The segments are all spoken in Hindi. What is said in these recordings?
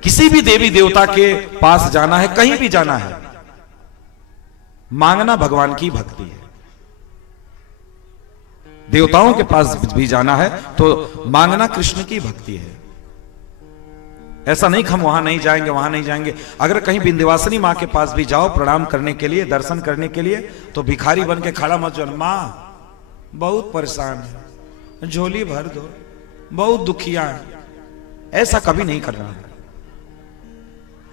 किसी भी देवी देवता के पास जाना है, कहीं भी जाना है, मांगना भगवान की भक्ति है। देवताओं के पास भी जाना है तो मांगना कृष्ण की भक्ति है। ऐसा नहीं कि हम वहां नहीं जाएंगे, वहां नहीं जाएंगे। अगर कहीं विंध्यवासिनी मां के पास भी जाओ प्रणाम करने के लिए, दर्शन करने के लिए, तो भिखारी बन के खड़ा मत जाओ, मां बहुत परेशान है, झोली भर दो, बहुत दुखिया है, ऐसा कभी नहीं करना है।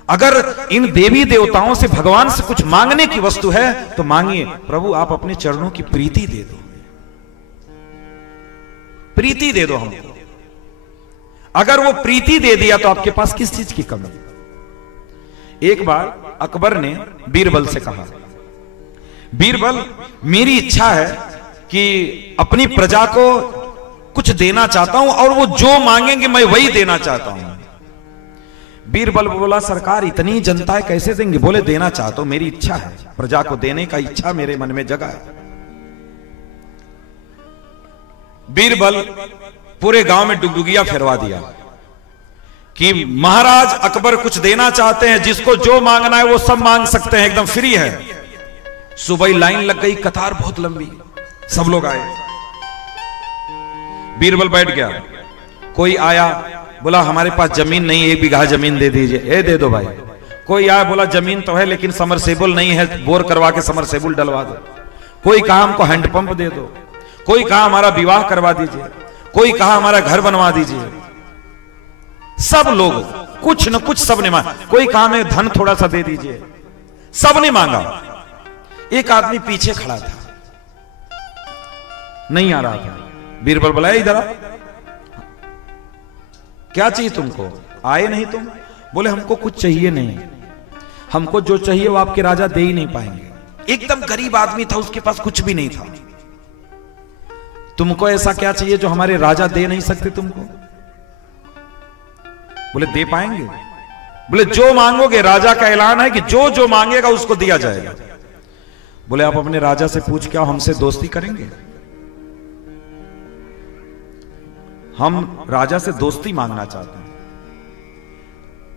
अगर इन देवी देवताओं से, भगवान से कुछ मांगने की वस्तु है तो मांगिए, प्रभु आप अपने चरणों की प्रीति दे दो, प्रीति दे दो हमको। अगर वो प्रीति दे दिया तो आपके पास किस चीज की कमी। एक बार अकबर ने बीरबल से कहा, बीरबल मेरी इच्छा है कि अपनी प्रजा को कुछ देना चाहता हूं और वो जो मांगेंगे मैं वही देना चाहता हूं। बीरबल बोला, सरकार इतनी जनता है कैसे देंगे? बोले देना चाहता हूं, मेरी इच्छा है, प्रजा को देने का इच्छा मेरे मन में जगा है। बीरबल पूरे गांव में डुगडुगिया फिरवा दिया कि महाराज अकबर कुछ देना चाहते हैं, जिसको जो मांगना है वो सब मांग सकते हैं, एकदम फ्री है। सुबह लाइन लग गई, कतार बहुत लंबी, सब लोग आए। बीरबल बैठ गया, कोई आया बोला हमारे पास जमीन नहीं, 1 बीघा जमीन दे दीजिए, दे दो भाई। कोई आया बोला जमीन तो है लेकिन समरसेबुल नहीं है, बोर करवा के समरसेबुल डलवा दो। कोई कहा हमको हैंडपंप दे दो, कोई कहा हमारा विवाह करवा दीजिए, कोई कहा हमारा घर बनवा दीजिए। सब लोग कुछ न कुछ सबने मांगा, कोई कहा मैं धन थोड़ा सा दे दीजिए, सबने मांगा। एक आदमी पीछे खड़ा था, नहीं आ रहा था। बीरबल बुलाया, इधर आ, क्या चाहिए तुमको? आए नहीं तुम? बोले हमको कुछ चाहिए नहीं, हमको जो चाहिए वो आपके राजा दे ही नहीं पाएंगे। एकदम गरीब आदमी था, उसके पास कुछ भी नहीं था। तुमको ऐसा क्या चाहिए जो हमारे राजा दे नहीं सकते तुमको? बोले दे पाएंगे? बोले जो मांगोगे, राजा का ऐलान है कि जो जो मांगेगा उसको दिया जाएगा। बोले आप अपने राजा से पूछ के आओ, हमसे दोस्ती करेंगे? हम राजा से दोस्ती मांगना चाहते हैं।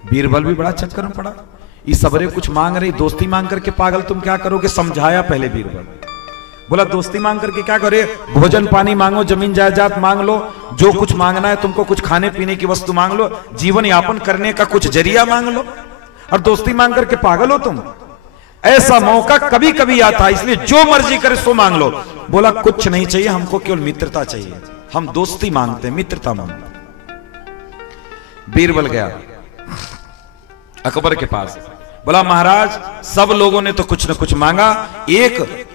बीरबल भी बड़ा चक्कर में पड़ा, इस सबरे कुछ मांग रही, दोस्ती मांग करके पागल तुम क्या करोगे? समझाया पहले बीरबल। बोला दोस्ती मांग करके क्या करे? भोजन पानी मांगो, जमीन जायदाद मांग लो, जो कुछ मांगना है तुमको, कुछ खाने पीने की वस्तु मांग लो, जीवन यापन करने का कुछ जरिया मांग लो, और दोस्ती मांग करके पागल हो तुम? ऐसा मौका कभी कभी आता है, इसलिए जो मर्जी करे सो मांग लो। बोला कुछ नहीं चाहिए, हमको केवल मित्रता चाहिए, हम दोस्ती मांगते हैं, मित्रता मांगते। बीरबल गया अकबर के पास, बोला महाराज सब लोगों ने तो कुछ न कुछ मांगा, एक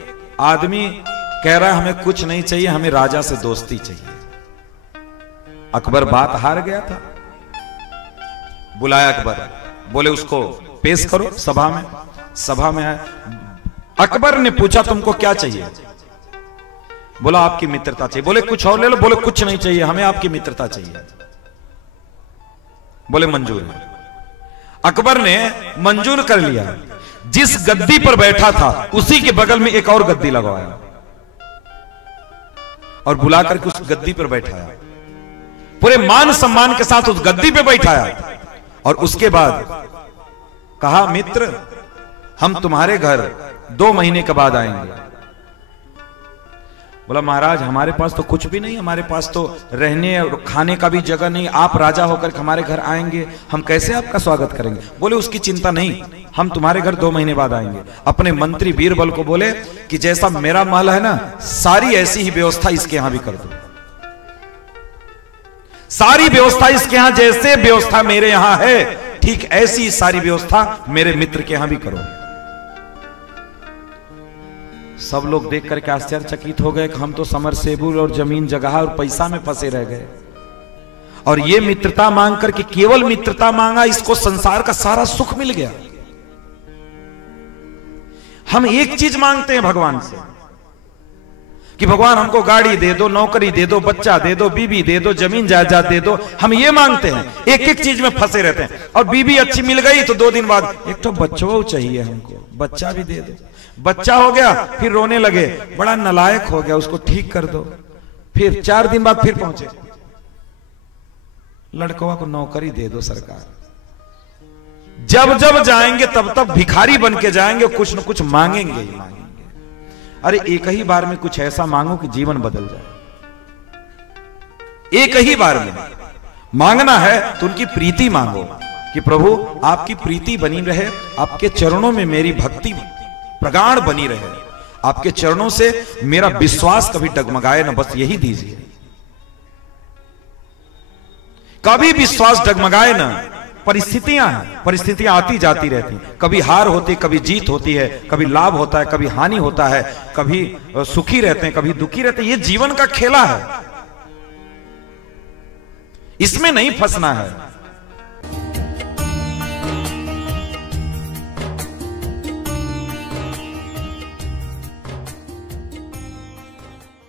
आदमी कह रहा है हमें कुछ नहीं चाहिए, हमें राजा से दोस्ती चाहिए। अकबर बात हार गया था। बुलाया अकबर, बोले उसको पेश करो सभा में। सभा में आया, अकबर ने पूछा तुमको क्या चाहिए? बोला आपकी मित्रता चाहिए। बोले कुछ और ले लो? बोले कुछ नहीं चाहिए, हमें आपकी मित्रता चाहिए। बोले मंजूर है। अकबर ने मंजूर कर लिया। जिस गद्दी पर बैठा था उसी के बगल में एक और गद्दी लगवाया और बुला करके उस गद्दी पर बैठाया, पूरे मान सम्मान के साथ उस गद्दी पे बैठाया, और उसके बाद कहा मित्र हम तुम्हारे घर 2 महीने के बाद आएंगे। बोला महाराज हमारे पास तो कुछ भी नहीं, हमारे पास तो रहने और खाने का भी जगह नहीं, आप राजा होकर हमारे घर आएंगे, हम कैसे आपका स्वागत करेंगे? बोले उसकी चिंता नहीं, हम तुम्हारे घर 2 महीने बाद आएंगे। अपने मंत्री बीरबल को बोले कि जैसा मेरा महल है ना, सारी ऐसी ही व्यवस्था इसके यहां भी कर दो, सारी व्यवस्था इसके यहां जैसे व्यवस्था मेरे यहां है ठीक ऐसी सारी व्यवस्था मेरे मित्र के यहां भी करो। सब लोग देख करके आश्चर्यचकित हो गए कि हम तो समरसेबुल और जमीन जगह और पैसा में फंसे रह गए, और ये मित्रता मांग करके, केवल मित्रता मांगा, इसको संसार का सारा सुख मिल गया। हम एक चीज मांगते हैं भगवान से कि भगवान हमको गाड़ी दे दो, नौकरी दे दो, बच्चा दे दो, बीबी दे दो, जमीन जायदाद दे दो, हम ये मांगते हैं। एक एक चीज में फंसे रहते हैं, और बीबी अच्छी मिल गई तो 2 दिन बाद एक तो बच्चों चाहिए हमको, बच्चा भी दे दो। बच्चा हो गया फिर रोने लगे, बड़ा नालायक हो गया, उसको ठीक कर दो। फिर 4 दिन बाद फिर पहुंचे, लड़कों को नौकरी दे दो सरकार, जब जब जाएंगे तब तब भिखारी बन के जाएंगे, कुछ न कुछ मांगेंगे ही मांगेंगे। अरे एक ही बार में कुछ ऐसा मांगो कि जीवन बदल जाए। एक ही बार में मांगना है तो उनकी प्रीति मांगो कि प्रभु आपकी प्रीति बनी रहे, आपके चरणों में मेरी भक्ति प्रगाढ़ बनी रहे, आपके चरणों से मेरा विश्वास कभी डगमगाए ना, बस यही दीजिए। कभी विश्वास डगमगाए ना। परिस्थितियां हैं, परिस्थितियां आती जाती रहती, कभी हार होती, कभी जीत होती है, कभी लाभ होता है, कभी हानि होता है, कभी सुखी रहते हैं, कभी दुखी रहते हैं। ये जीवन का खेला है, इसमें नहीं फंसना है।